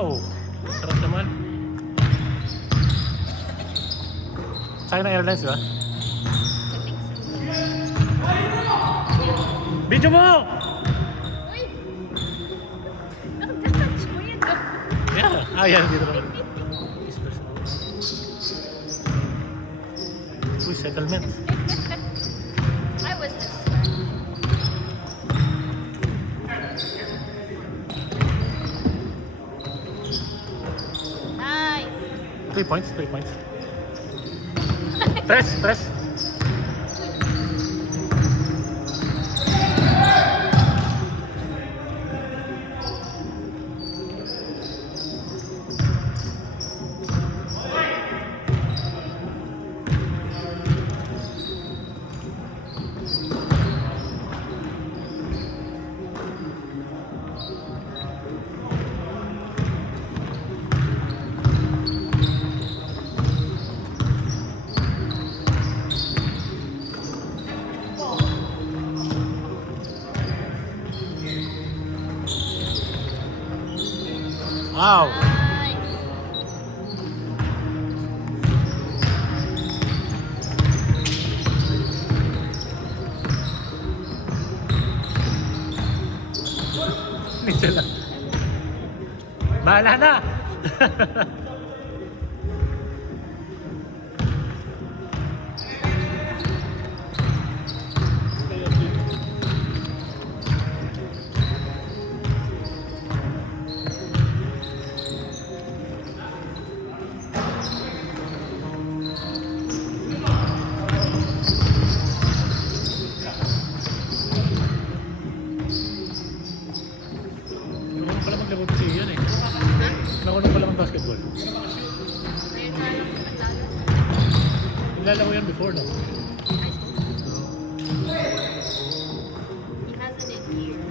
Wow! Sarap naman. China Airlines, di ba? Video mo! Uy! Nakatouch mo yun. Yeah. Ah, yan. Dito naman. Uy, settlement. I was just... Nice! 3 points, 3 points. Tres, tres. Wow! Nice! Medyo lang. Bahala na! Nakuha pala maglaro kasi yan eh. Nakuha pala mag basketball. Ayun na lang naglalo. Nilalaro yan before, no? He has it in here.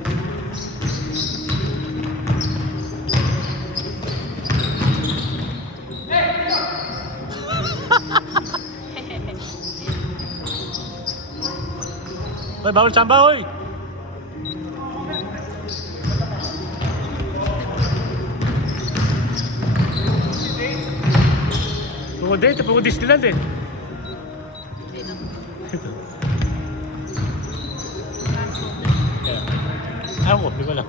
Ay, bawal chamba, oy! Pagod date, pagod Disneyland eh. Hindi lang. Kaya, ayaw ko, di ko alam.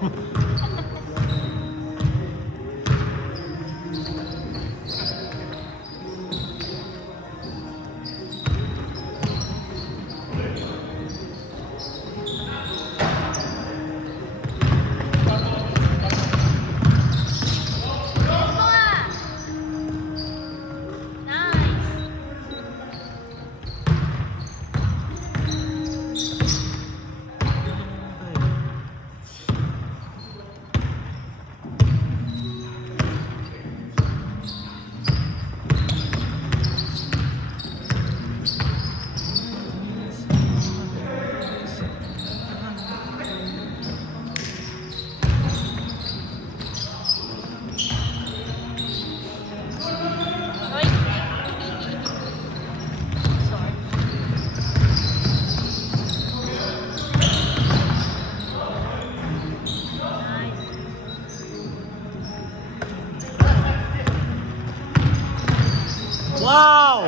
Wow!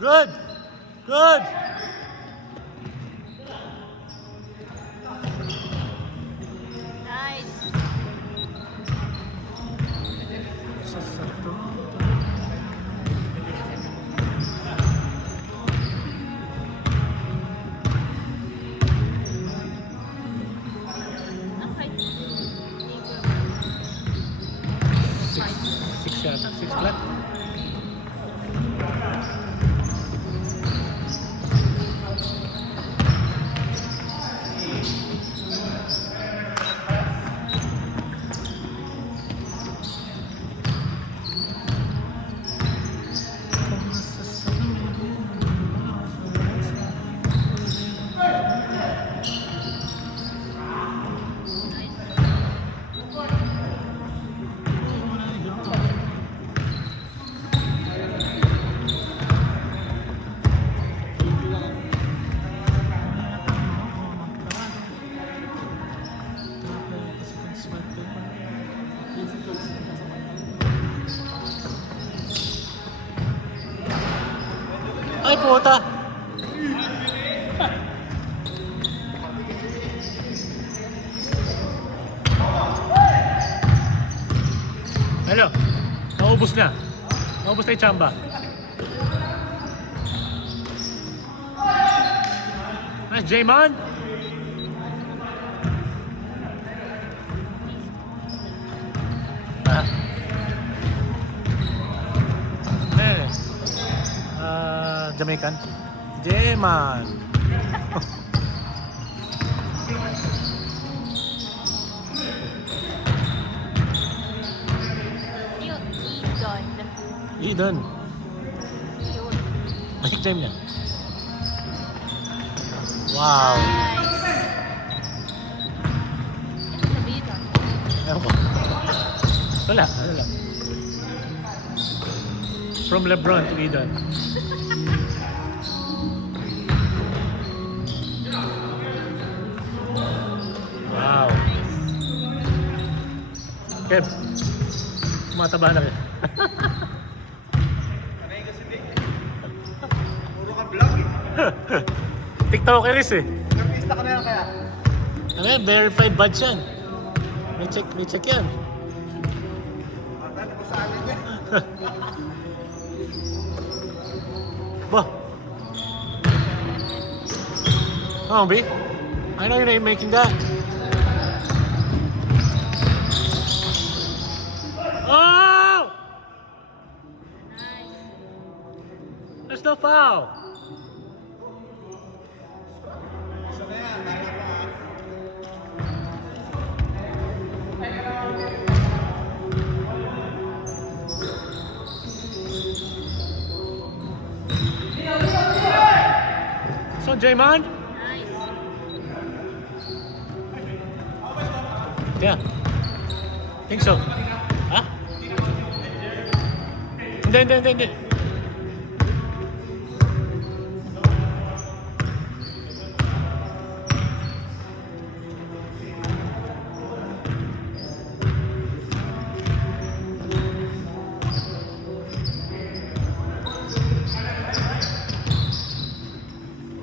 Good! Good! Nice. Sasarap to. Okay. 6 yata, 6 flat. Ay, puta. Hello. Naubos na. Naubos na yung chamba. Nice, Jaymon. Ah. Jamaican. Jaymon. Yung Edon. Eden. Yun. Nickname niya. Wow. Nice. Ano sabi Edon? Ewan ko. Wala. Ano lang. From Lebron to Eden. Wow. Kev. Tumataba na rin. Puro ka vlog eh. TikTokeris eh. Artista ka na yan kaya. Ano yan? Verified badge yan. May check yan. Ano ko sa alin yan? Bah. Oh, B. I know you're not making that. Oh! Nice. There's no foul. Isa na yan, tama pa. So, Jaymon? Nice. Yeah. Think so. Ha? Hindi.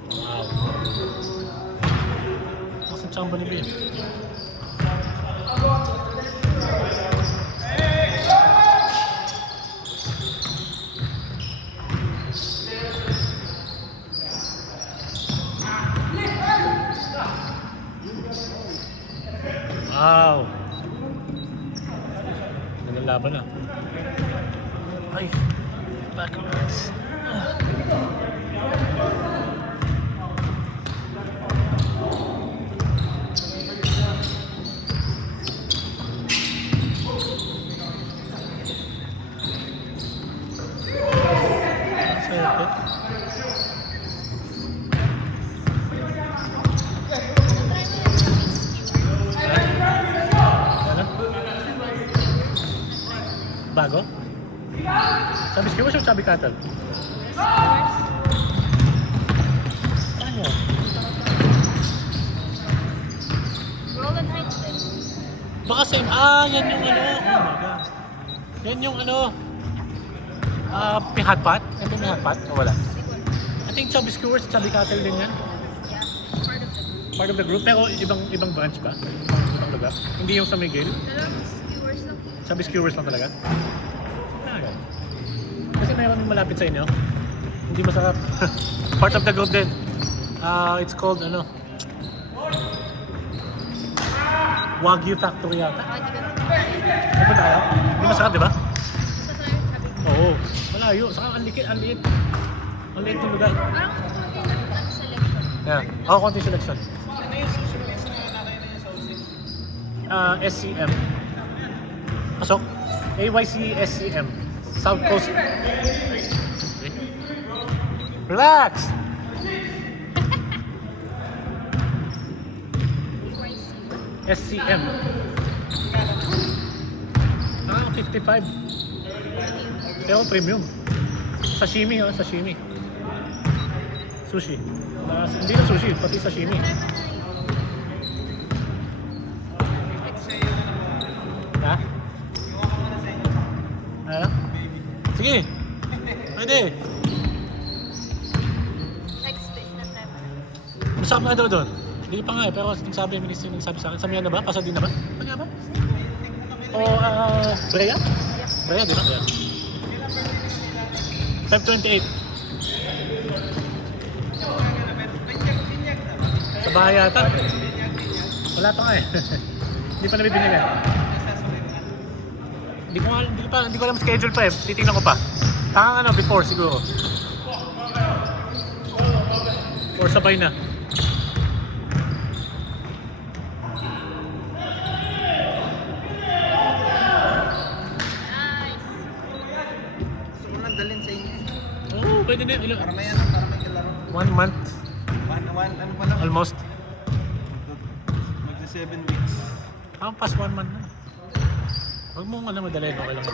Wow. Nasaan chamba ni Ben? Wow. Nagalaban na. Ay. Backwards. Sakit. Ano? Bago? Sabi skewers o sabi cattle? Ano? Roll and height din. Baka same. Yan yung ano. Oh my God. Yan yung ano. May hot pot? Yan yung hot pot? O wala? I think chubby skewers, chubby cattle din yan. Yeah, part of it. Part of the group. Pero ibang branch pa. Ibang lugar. Hindi yung sa Miguel. Dalawang skewers lang. Chubby skewers lang talaga. Ah, yan. Kasi mayroon malapit sa inyo. Hindi masarap. Part of the group din. It's called ano? Wagyu Factory yata. Baka hindi ka Ano tayo? Hindi masarap, di ba? sa sa'yo, sabi ko. Oo. Malayo. Saka ang liit. Ang liit. Ang liit ng lugar. Parang konti lang ang selection. Yeah. Ako, konti selection. SCM. Pasok. AYC-SCM. South Coast. Okay. Relax! SCM. 55. Pero premium. Sashimi, sashimi. Sushi. Hindi na sushi, pati sashimi. Ha? Ano? Sige. Pwede. Stop nga daw doon. Hindi pa nga eh, pero nagsabi sa akin, Samiana ba? Pasadena ba? Ano nga ba? O, Brea? Brea, di ba? Yeah. 5:28. Sa bahay yata. Wala pa nga eh. Hindi pa namin binili. Hindi ko alam schedule pa eh. Titingnan ko pa. Tangang ano, before siguro. Or sabay na. Nice. Gusto ko lang dalhin sa inyo. Oo, pwede na yun. Para may kalaro. 1 month. Ano pa lang? Almost. Magsa 7 weeks. Past 1 month na. Huwag mong madali. Okay lang.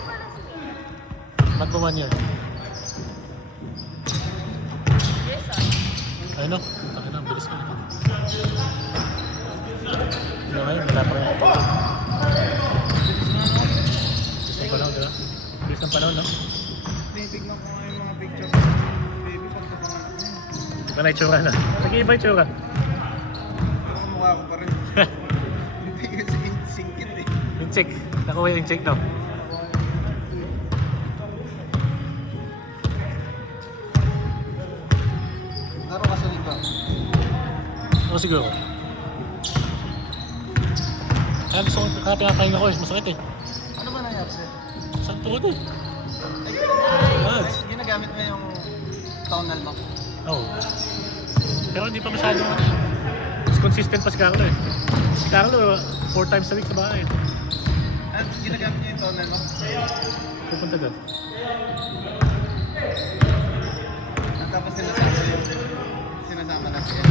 Magpo 1 year. Yes, ah. Ayun o. Ang bilis ko. Ano ngayon? Wala pa rin. Bilis ng panahon, di ba? Bilis ng panahon, no? Tinitignan ko nga yung mga pictures. Baby, pagkapanganak na yun. Iba na itsura na. Nag-iiba itsura. Kamukha ko pa rin. Hindi kasi singkit eh. Yung check. Nakuha yung check, no? Laro ka sa dito. Oo, siguro. Kaya gusto ko, kaya pinakain ako eh. Masakit eh. Ano ba nangyari sa'yo? Saan tuhod eh? Ay, ginagamit mo yung tonal mo. Oo. Pero hindi pa masyadong ano. Mas consistent pa si Carlo eh. Si Carlo, 4 times a week sa bahay. At ginagamit niya yung tonal mo. Pupunta doon. At tapos sinasama na siya.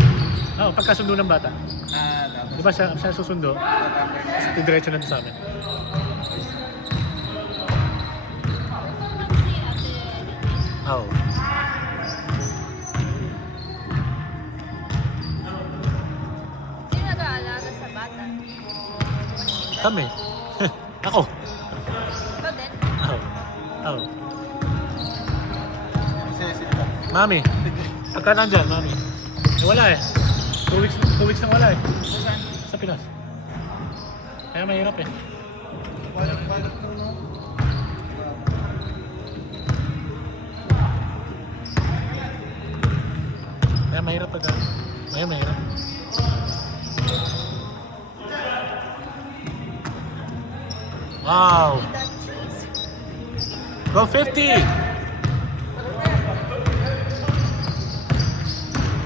Oo, pagkasundo ng bata. Tapos. Di ba siya susundo? Diretso na doon sa amin. Oo. Sino nag-aalaga sa bata? Kami. Ako. Ikaw din? Oo. Oo. Sisit ka. Mami. Pagka nandyan, mami. Eh, wala eh. 2 weeks nang wala eh. Saan? Sa Pinas. Kaya mahirap eh. Balak mo no? Kaya mahirap pag mahirap. Wow! That cheese. Go 50!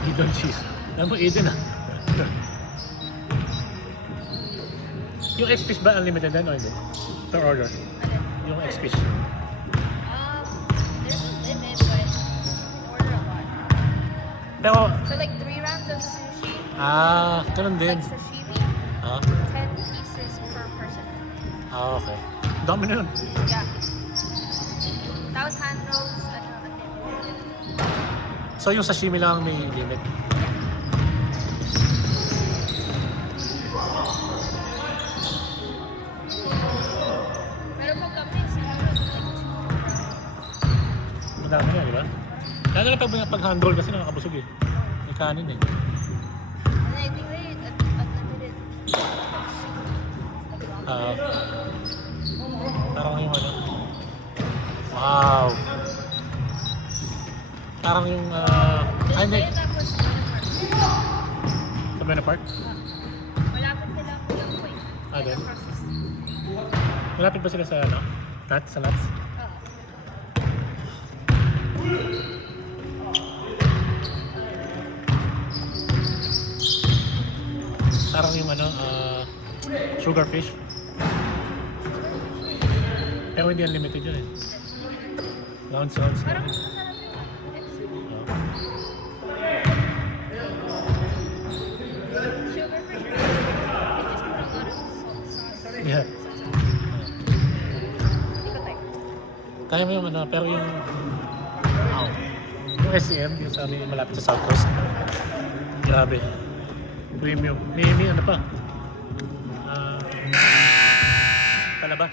Edon cheese. Alam mo, Eden ah. Yung X-Fish ba unlimited din o hindi? Per order. Ano? Yung X-Fish. There's a limit, but you can order a lot. Pero, So like 3 rounds of sushi, ganun din. like sashimi, Ah, 10 pieces per person. okay. Dami na yun. Yeah. Tapos hand rolls, ano, So yung sashimi lang ang may limit. pero pag kami, siguro like 2 rounds. Madami yan, di ba? Lalo na pag handroll kasi nakakabusog eh. May kanin eh. And I think they unlimited. Parang yung ano. Wow! Parang yung ay hindi. Tapos, Sa Buena Park? malapit nila ako lang po eh. Ah, din? Across the street. Malapit ba sila sa ano? Nuts? Sa nuts? Oo. Parang yung ano, sugar fish. Pero hindi unlimited yun eh. Rounds lang. Parang masarap yung sugar fish. They just put a lot of salt sauce. Yeah. Hindi ko type. Kaya mo yung ano, pero yung yung SCM, yung sa amin malapit sa South Coast. Grabe. Premium. May ano pa? Talaba.